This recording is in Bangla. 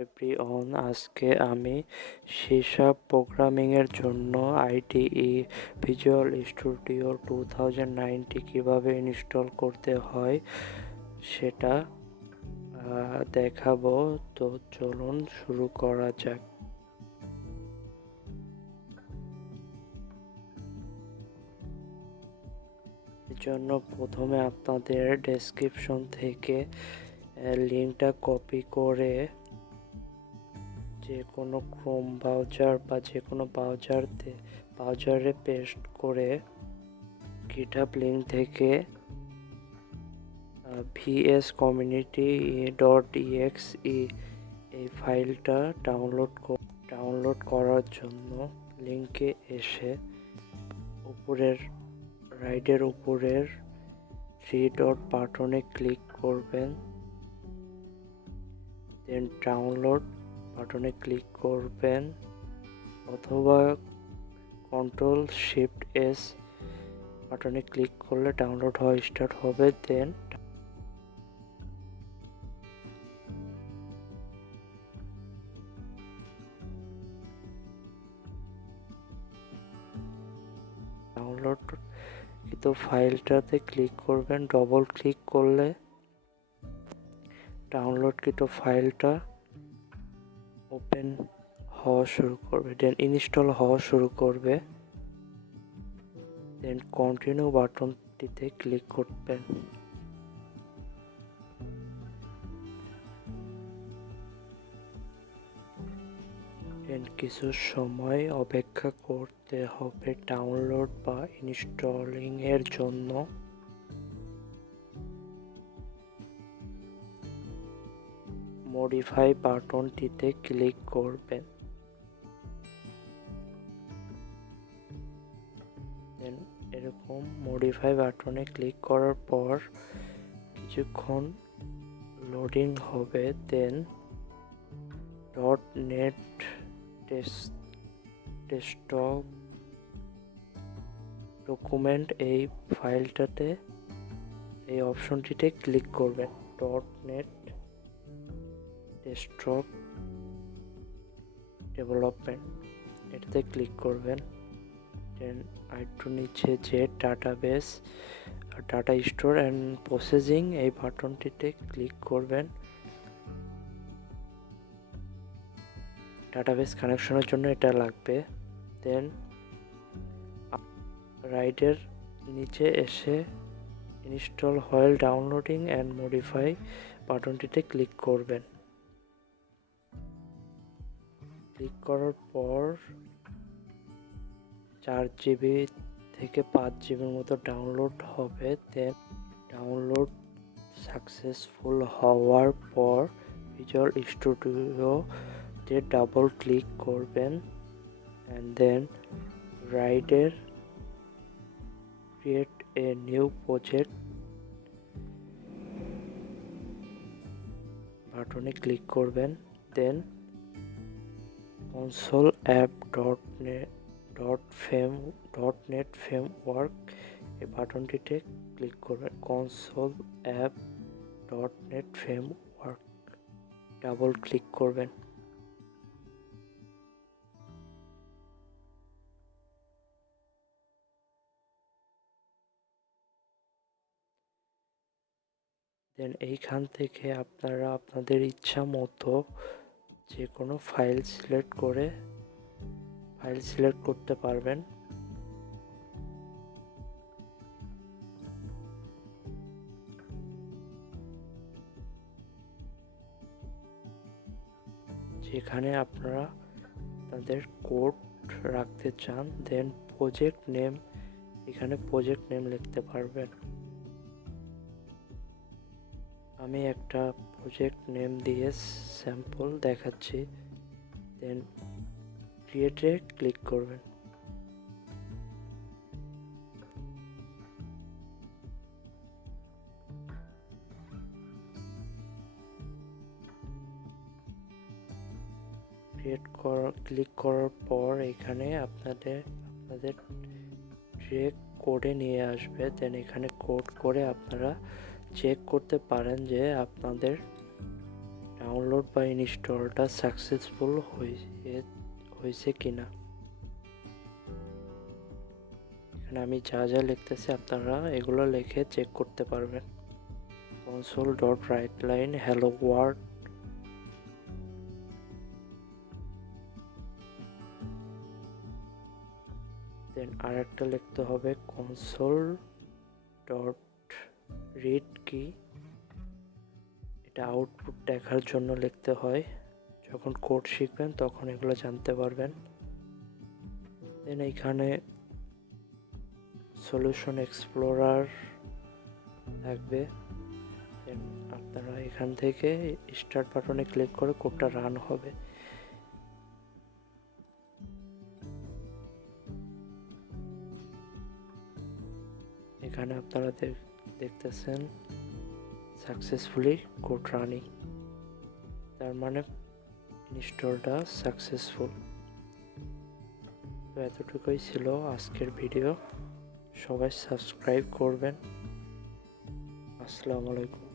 এভরিওয়ান, আজকে আমি C# প্রোগ্রামিংয়ের জন্য IDE ভিজুয়াল স্টুডিও 2090 কিভাবে ইনস্টল করতে হয় সেটা দেখাবো। তো চলুন শুরু করা যাক। এর জন্য প্রথমে আপনাদের ডেসক্রিপশন থেকে লিঙ্কটা কপি করে যে কোনো ক্রোম ব্রাউজার বা যে কোনো ব্রাউজারে পেস্ট করে গিটহাব লিঙ্ক থেকে vscommunity.exe এই ফাইলটা ডাউনলোড করার জন্য লিঙ্কে এসে রাইটের উপরের 3 ডট বাটনে ক্লিক করবেন, দেন ডাউনলোড বাটনে ক্লিক করবেন অথবা Ctrl+Shift+S বাটনে ক্লিক করলে ডাউনলোড হওয়া স্টার্ট হবে। দেন ডাউনলোড কিন্তু ফাইলটাতে ক্লিক করবেন, ডবল ক্লিক করলে ডাউনলোডকৃত ফাইলটা ওপেন হওয়া শুরু করবে, দেন ইনস্টল হওয়া শুরু করবে। দেন কন্টিনিউ বাটনটিতে ক্লিক করবেন। দেন কিছু সময় অপেক্ষা করতে হবে ডাউনলোড বা ইনস্টলিং এর জন্য। মডিফাই বাটনটিতে ক্লিক করবেন। দেন এরকম মডিফাই বাটনে ক্লিক করার পর কিছুক্ষণ লোডিং হবে। দেন .NET ডেস্কটপ ডকুমেন্ট এই ফাইলটাতে এই অপশনটিতে ক্লিক করবেন, .NET ডেস্কটপ ডেভেলপমেন্ট এটাতে ক্লিক করবেন। দেন আরেকটু নিচে যে database data store and processing এই বাটনটিতে ক্লিক করবেন। ডাটাবেস কানেকশনের জন্য এটা লাগবে। দেন রাইটের নিচে এসে install while downloading and modify বাটনটিতে ক্লিক করবেন। ক্লিক করার পর 4 GB থেকে 5 GBর মতো ডাউনলোড হবে। দেন ডাউনলোড সাকসেসফুল হওয়ার পর ভিজুয়াল স্টুডিওতে ডাবল ক্লিক করবেন অ্যান্ড দেন রাইটের ক্রিয়েট এ নিউ প্রজেক্ট বাটনে ক্লিক করবেন। দেন কনসোল অ্যাপ .NET ফ্রেমওয়ার্ক এই বাটনটিতে ক্লিক করবেন। Console app .NET framework double click করবেন। দেন এইখান থেকে আপনারা আপনাদের ইচ্ছা মতো যে কোনো ফাইল সিলেক্ট করতে পারবেন। যেখানে আপনারা তাদের কোড রাখতে চান। দেন প্রজেক্ট নেম, এখানে প্রজেক্ট নেম লিখতে পারবেন। আমি একটা প্রজেক্ট নেম দিয়ে স্যাম্পল দেখাচ্ছি। দেন ক্রিয়েটে ক্লিক করবেন। ক্লিক করার পর এখানে আপনাদের ট্রেক কোডে নিয়ে আসবে। দেন এখানে কোড করে আপনারা চেক করতে পারেন যে আপনাদের ডাউনলোড বা ইনস্টলটা সাকসেসফুল হয়েছে কিনা। এখানে আমি যা যা লিখতেছি আপনারা এগুলো লিখে চেক করতে পারবেন। console.writeline hello world, দেন আরেকটা লিখতে হবে console.read কি, এটা আউটপুট দেখার জন্য লিখতে হয়, যখন কোড শিখবেন তখন এগুলো জানতে পারবেন। দেন এইখানে সলিউশন এক্সপ্লোরার থাকবে, দেন আপনারা এখান থেকে স্টার্ট বাটনে ক্লিক করে কোডটা রান হবে। এখানে আপনারা দেখতেছেন সাকসেসফুলি কোড রানিং, তার মানে ইনস্টলটা সাকসেসফুল। তো এতটুকুই ছিল আজকের ভিডিও, সবাই সাবস্ক্রাইব করবেন। আসসালামু আলাইকুম।